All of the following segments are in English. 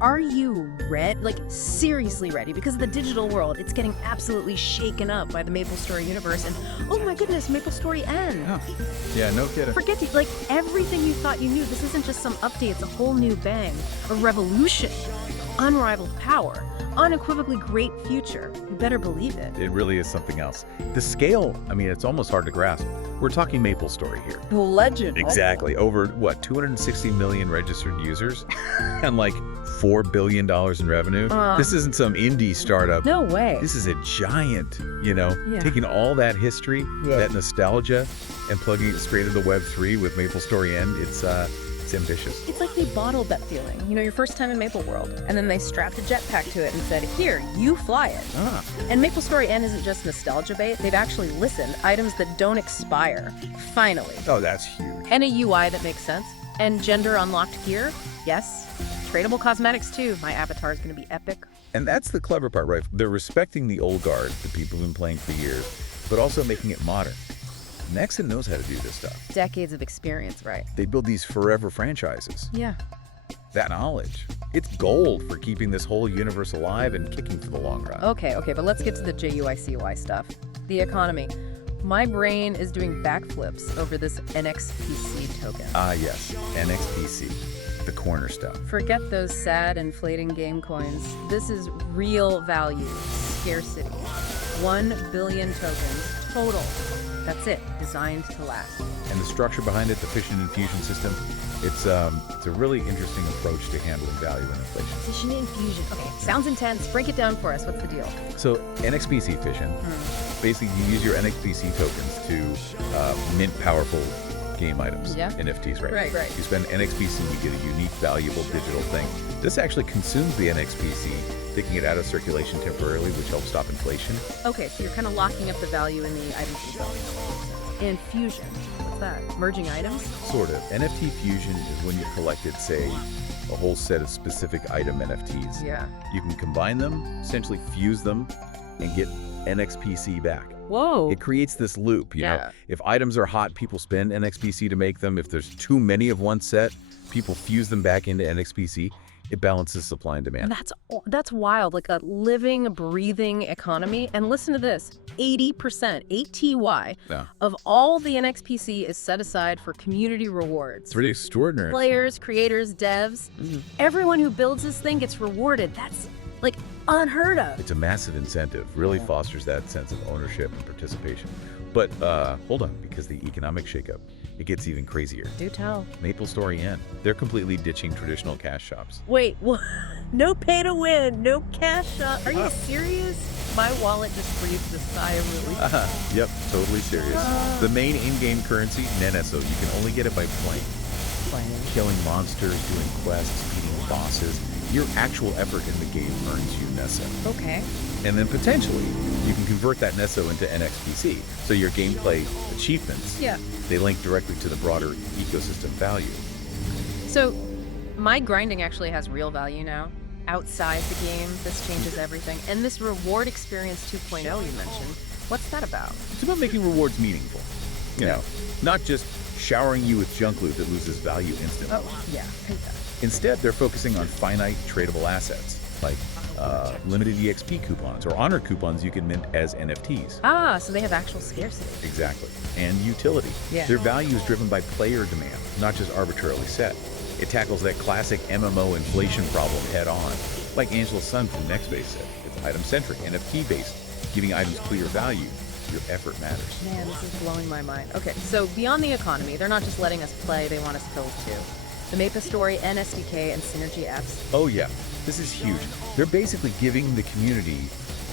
Are you ready? Like, seriously ready? Because the digital world, it's getting absolutely shaken up by the MapleStory universe, and oh my goodness, MapleStory N. Oh, yeah, no kidding. Forget it, like everything you thought you knew. This isn't just some update, it's a whole new bang, a revolution, unrivaled power, unequivocally great future. You better believe it. It really is something else. The scale, I mean, it's almost hard to grasp. We're talking MapleStory here. The legend. Exactly. Over, what, 260 million registered users? And like $4 billion in revenue? This isn't some indie startup. No way. This is a giant, taking all that history, that nostalgia, and plugging it straight into Web3 with MapleStory N. It's ambitious. It's like they bottled that feeling. Your first time in Maple World, and then they strapped a jetpack to it and said, here, you fly it. And MapleStory N isn't just nostalgia bait. They've actually listened. Items that don't expire. Finally. Oh, that's huge. And a UI that makes sense. And gender unlocked gear. Yes. Tradable cosmetics too. My avatar is going to be epic. And that's the clever part, right? They're respecting the old guard, the people who've been playing for years, but also making it modern. Nexon knows how to do this stuff. Decades of experience, right? They build these forever franchises. Yeah. That knowledge, it's gold for keeping this whole universe alive and kicking for the long run. Okay, but let's get to the JUICY stuff. The economy. My brain is doing backflips over this NXPC token. Yes, NXPC, the corner stuff. Forget those sad inflating game coins. This is real value, scarcity. 1 billion tokens total. That's it, designed to last. And the structure behind it, the fission and fusion system, it's a really interesting approach to handling value and inflation. Fission and fusion. Okay, sounds intense. Break it down for us. What's the deal? So NXPC fission, basically you use your NXPC tokens to mint powerful game items, NFTs, right? Right. You spend NXPC, you get a unique, valuable digital thing. This actually consumes the NXPC, taking it out of circulation temporarily, which helps stop inflation. Okay, so you're kind of locking up the value in the items themselves. And fusion, what's that? Merging items? Sort of. NFT fusion is when you collected, say, a whole set of specific item NFTs. Yeah. You can combine them, essentially fuse them, and get NXPC back. Whoa. It creates this loop, you know. If items are hot, people spend NXPC to make them. If there's too many of one set, people fuse them back into NXPC. It balances supply and demand. That's wild, like a living, breathing economy. And listen to this, 80%, ATY, of all the NXPC is set aside for community rewards. It's pretty extraordinary. Players, creators, devs, everyone who builds this thing gets rewarded. That's like unheard of. It's a massive incentive, really fosters that sense of ownership and participation. But hold on, because the economic shakeup, it gets even crazier. Do tell. MapleStory N, they're completely ditching traditional cash shops. Wait, what? No pay to win, no cash shop. Are you serious? My wallet just breathed a sigh of relief. Yep, totally serious. The main in-game currency, NNSO, you can only get it by playing. Killing monsters, doing quests, beating bosses. Your actual effort in the game earns you NESO. Okay. And then potentially, you can convert that NESO into NXPC. So your gameplay achievements, they link directly to the broader ecosystem value. So my grinding actually has real value now. Outside the game, this changes everything. And this reward experience 2.0 you mentioned, what's that about? It's about making rewards meaningful. You know, not just showering you with junk loot that loses value instantly. Oh, yeah, hate that. Instead, they're focusing on finite tradable assets, like limited EXP coupons or honor coupons you can mint as NFTs. So they have actual scarcity. Exactly. And utility. Their value is driven by player demand, not just arbitrarily set. It tackles that classic MMO inflation problem head on. Like Angela Sun from NXPC said, it's item-centric, NFT-based, giving items clear value. Your effort matters. Man, this is blowing my mind. Okay, so beyond the economy, they're not just letting us play, they want us to build too. The MapleStory N SDK and Synergy apps. Oh yeah, this is huge. They're basically giving the community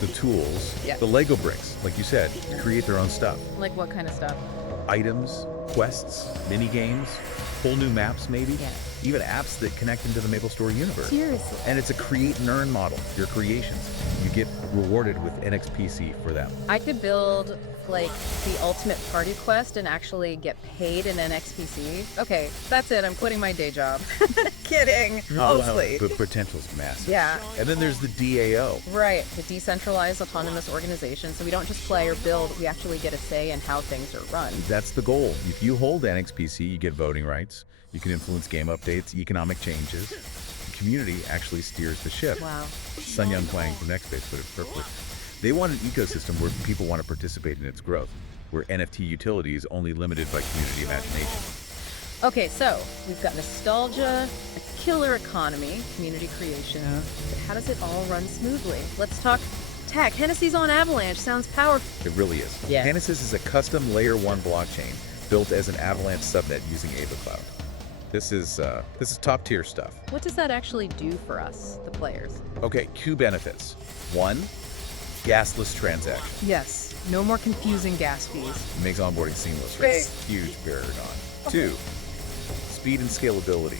the tools, the Lego bricks, like you said, to create their own stuff. Like what kind of stuff? Items, quests, mini games, whole new maps maybe, even apps that connect into the MapleStory universe. Seriously. And it's a create and earn model. Your creations, you get rewarded with NXPC for them. I could build like the ultimate party quest and actually get paid in NXPC. Okay, that's it. I'm quitting my day job. Kidding. Mostly. But potential's massive. Yeah. And then there's the DAO. Right, the decentralized autonomous organization. So we don't just play or build, we actually get a say in how things are run. That's the goal. If you hold NXPC, you get voting rights. You can influence game updates, economic changes. The community actually steers the ship. Wow. Sun Young Huang from NXPC put it perfectly. They want an ecosystem where people want to participate in its growth, where NFT utility is only limited by community imagination. Okay, so we've got nostalgia, a killer economy, community creation. But how does it all run smoothly? Let's talk tech. Hennessy's on Avalanche sounds powerful. It really is. Yeah. Genesis is a custom layer 1 blockchain built as an Avalanche subnet using AvaCloud. This is top tier stuff. What does that actually do for us, the players? Okay, 2 benefits. 1, gasless transaction. Yes, no more confusing gas fees. It makes onboarding seamless, right? Huge barrier on. 2, speed and scalability.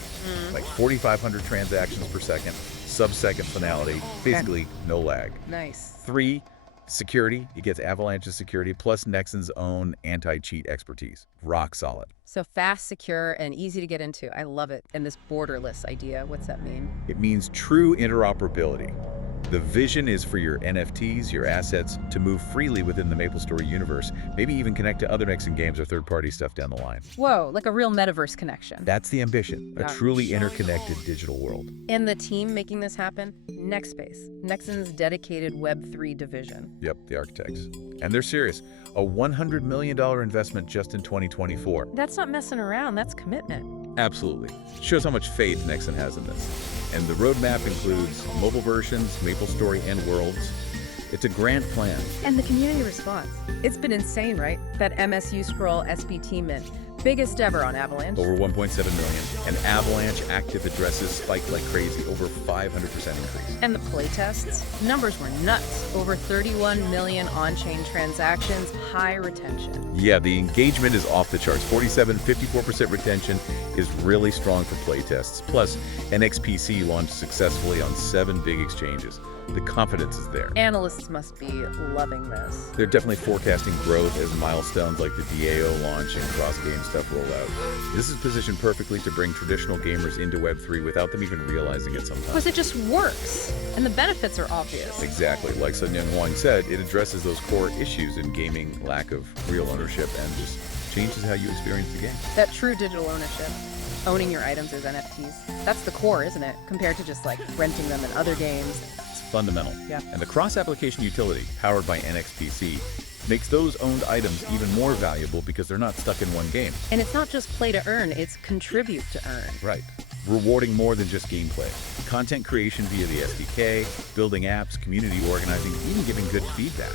Like 4,500 transactions per second, sub-second finality, basically no lag. Nice. 3, security. It gets Avalanche's security plus Nexon's own anti-cheat expertise. Rock solid. So fast, secure, and easy to get into. I love it. And this borderless idea, what's that mean? It means true interoperability. The vision is for your NFTs, your assets, to move freely within the MapleStory universe, maybe even connect to other Nexon games or third-party stuff down the line. Whoa, like a real metaverse connection. That's the ambition, a truly interconnected digital world. And the team making this happen? NXPC, Nexon's dedicated Web3 division. Yep, the architects. And they're serious. A $100 million investment just in 2024. That's not messing around, that's commitment. Absolutely. Shows how much faith Nexon has in this. And the roadmap includes mobile versions, MapleStory N worlds. It's a grand plan. And the community response. It's been insane, right? That MSU scroll SBT mint. Biggest ever on Avalanche. Over 1.7 million. And Avalanche active addresses spiked like crazy, over 500% increase. And the playtests? Numbers were nuts. Over 31 million on-chain transactions, high retention. Yeah, the engagement is off the charts. 54% retention is really strong for playtests. Plus, NXPC launched successfully on 7 big exchanges. The confidence is there. Analysts must be loving this. They're definitely forecasting growth as milestones like the DAO launch and cross-game stuff roll out. This is positioned perfectly to bring traditional gamers into Web3 without them even realizing it sometimes. Because it just works, and the benefits are obvious. Exactly. Like Sun Young Huang said, it addresses those core issues in gaming, lack of real ownership, and just changes how you experience the game. That true digital ownership. Owning your items as NFTs. That's the core, isn't it? Compared to just like renting them in other games. Fundamental. Yeah. And the cross-application utility, powered by NXPC, makes those owned items even more valuable because they're not stuck in one game. And it's not just play to earn, it's contribute to earn. Right. Rewarding more than just gameplay. Content creation via the SDK, building apps, community organizing, even giving good feedback.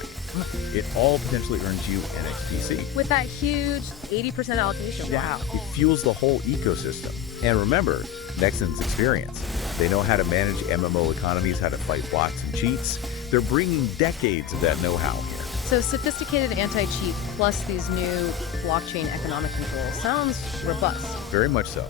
It all potentially earns you NXPC. With that huge 80% allocation. Wow. It fuels the whole ecosystem. And remember, Nexon's experience. They know how to manage MMO economies, how to fight bots and cheats. They're bringing decades of that know-how here. So sophisticated anti-cheat plus these new blockchain economic controls sounds robust. Very much so.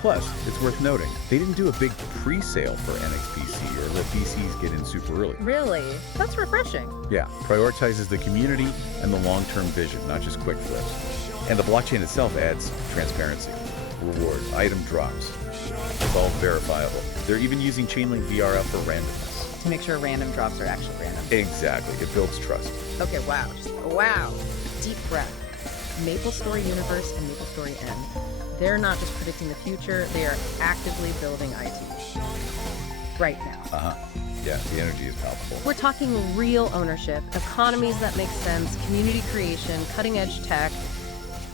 Plus, it's worth noting, they didn't do a big pre-sale for NXPC or let VCs get in super early. Really? That's refreshing. Yeah, prioritizes the community and the long-term vision, not just quick flips. And the blockchain itself adds transparency, rewards, item drops. It's all verifiable. They're even using Chainlink VRF for randomness. To make sure random drops are actually random. Exactly. It builds trust. Okay, wow. Just wow. Deep breath. MapleStory Universe and MapleStory N. They're not just predicting the future, they are actively building IT. Right now. Yeah, the energy is palpable. We're talking real ownership, economies that make sense, community creation, cutting-edge tech.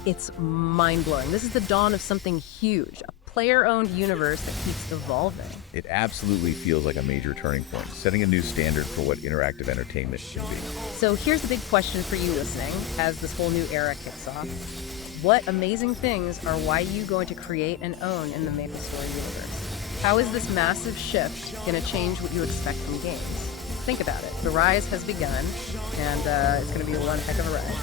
It's mind-blowing. This is the dawn of something huge, a player-owned universe that keeps evolving. It absolutely feels like a major turning point, setting a new standard for what interactive entertainment should be. So here's the big question for you listening as this whole new era kicks off. What amazing things are YU going to create and own in the MapleStory universe? How is this massive shift going to change what you expect from games? Think about it. The rise has begun, and it's going to be one heck of a ride.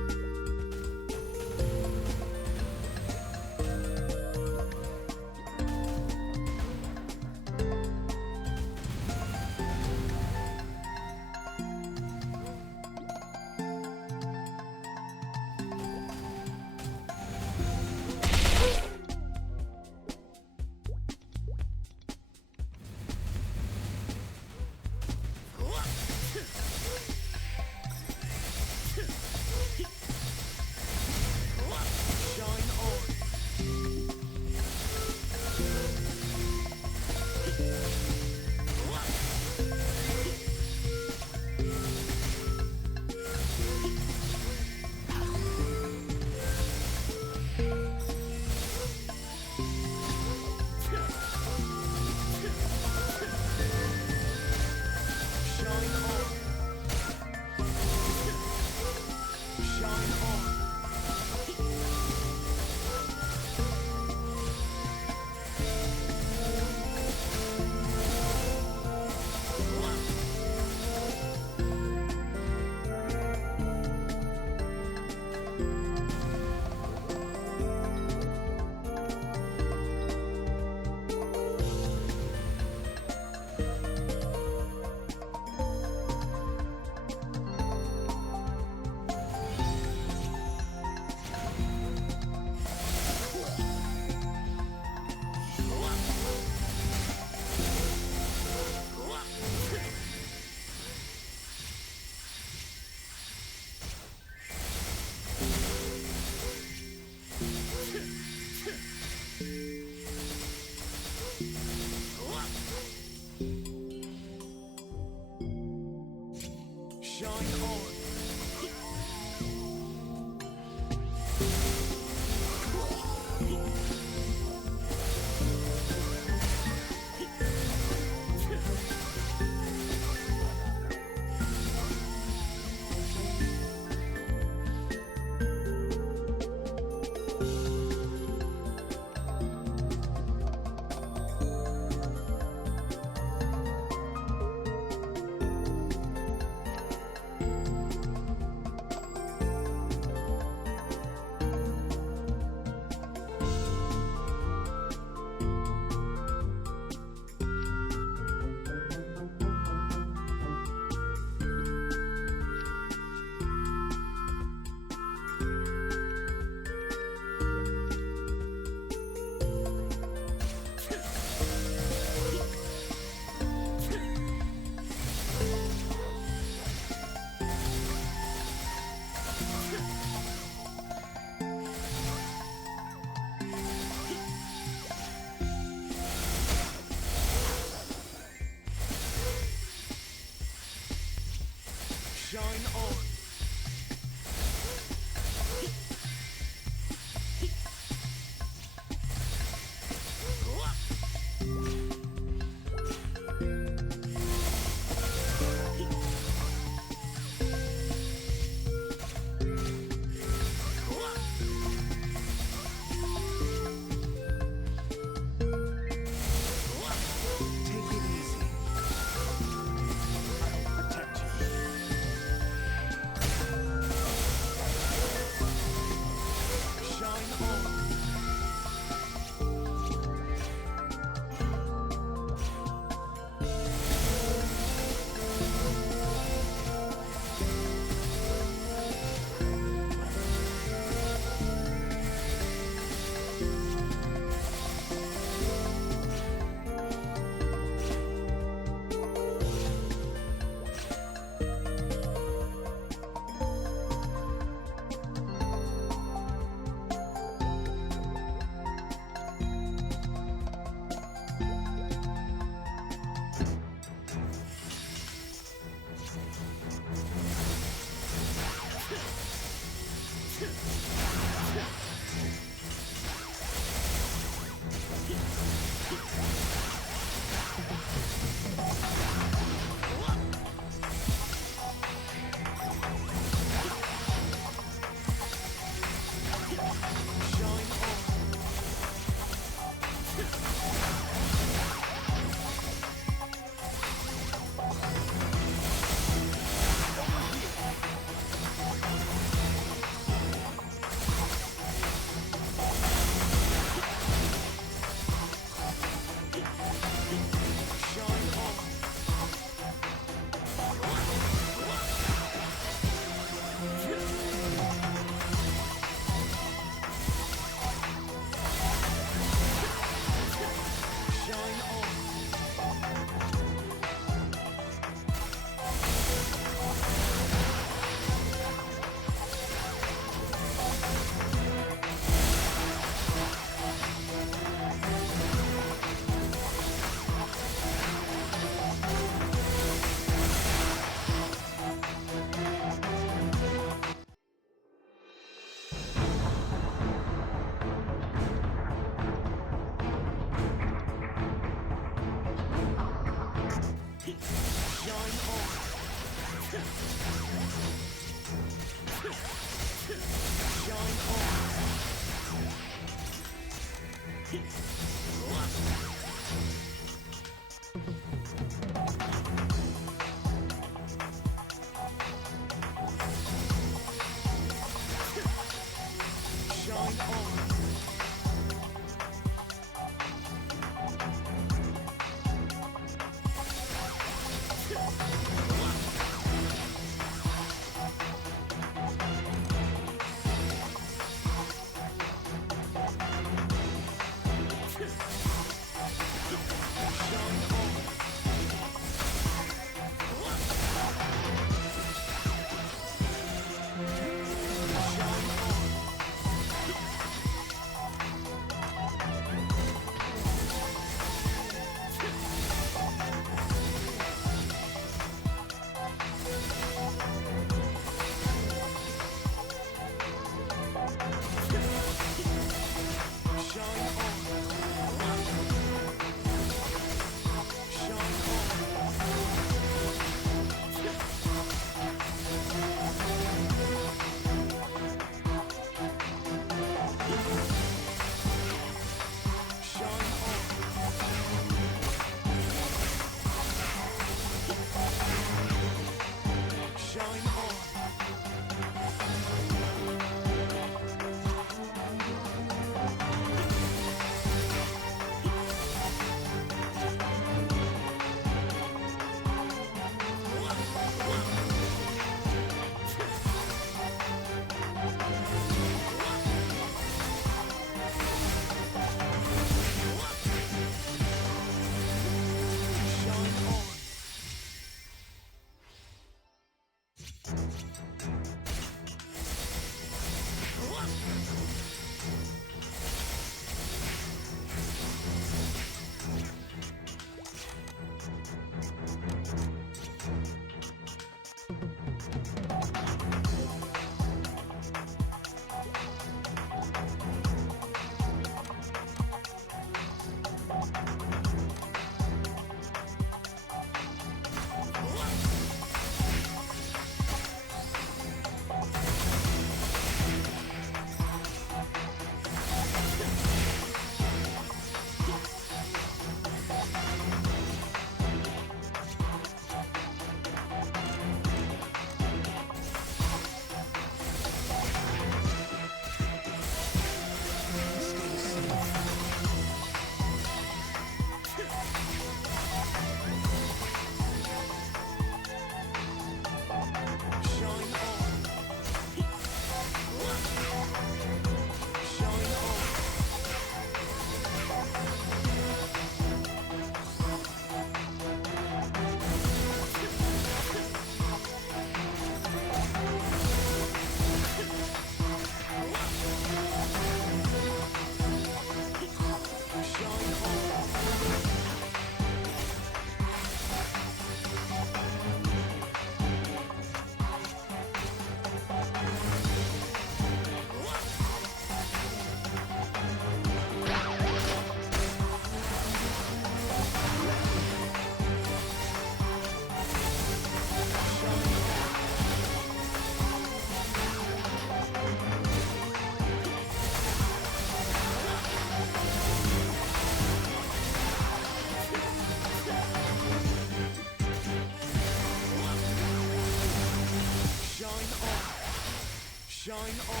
Shine on.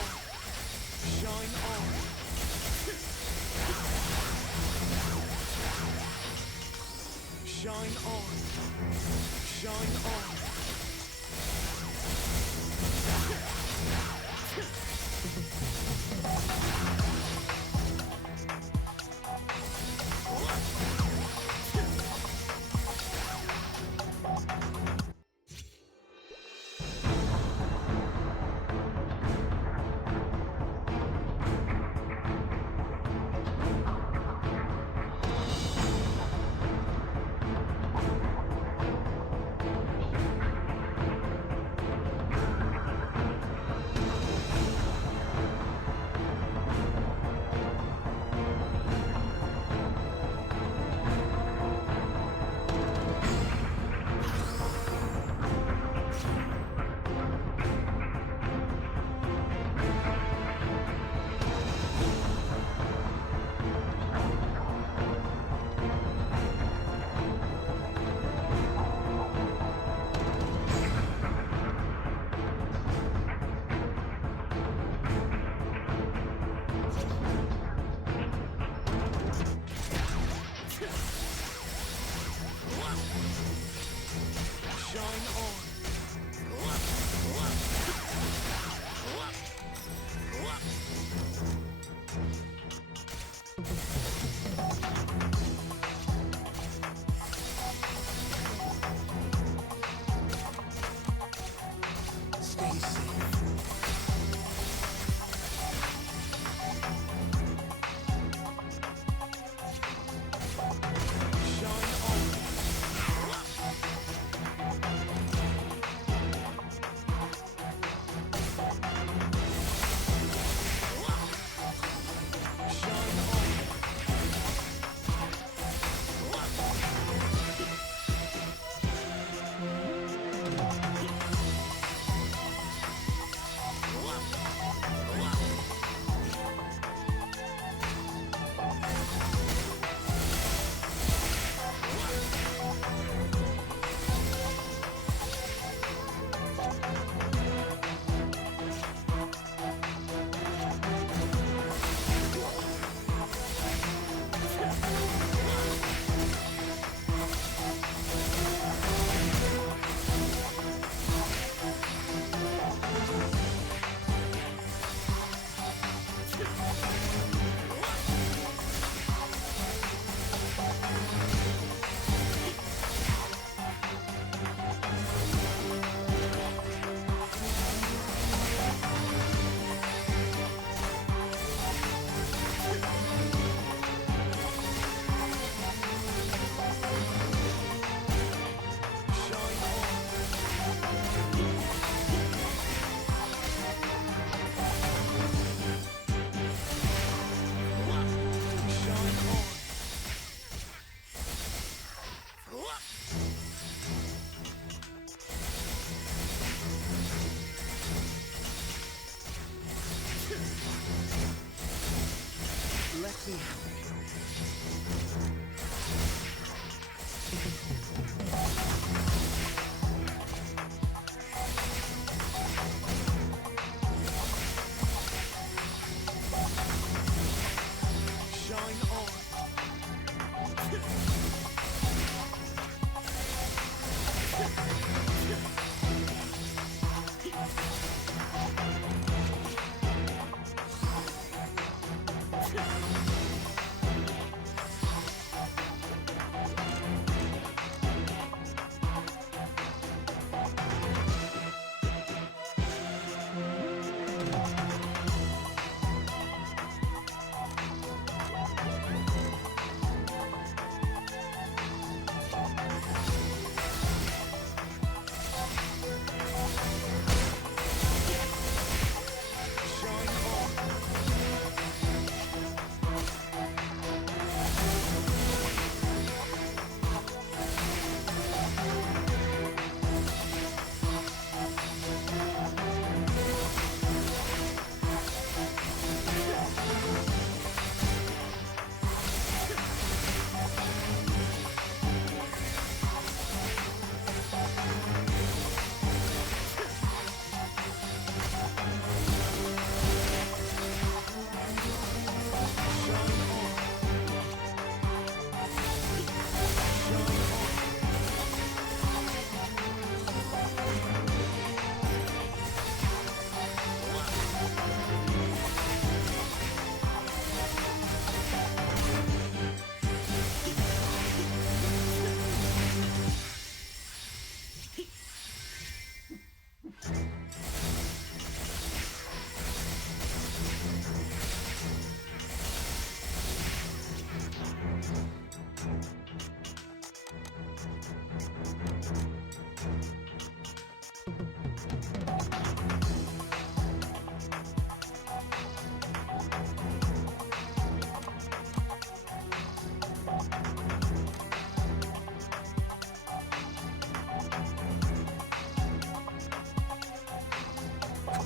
Shine on. Shine on. Shine on.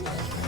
cool.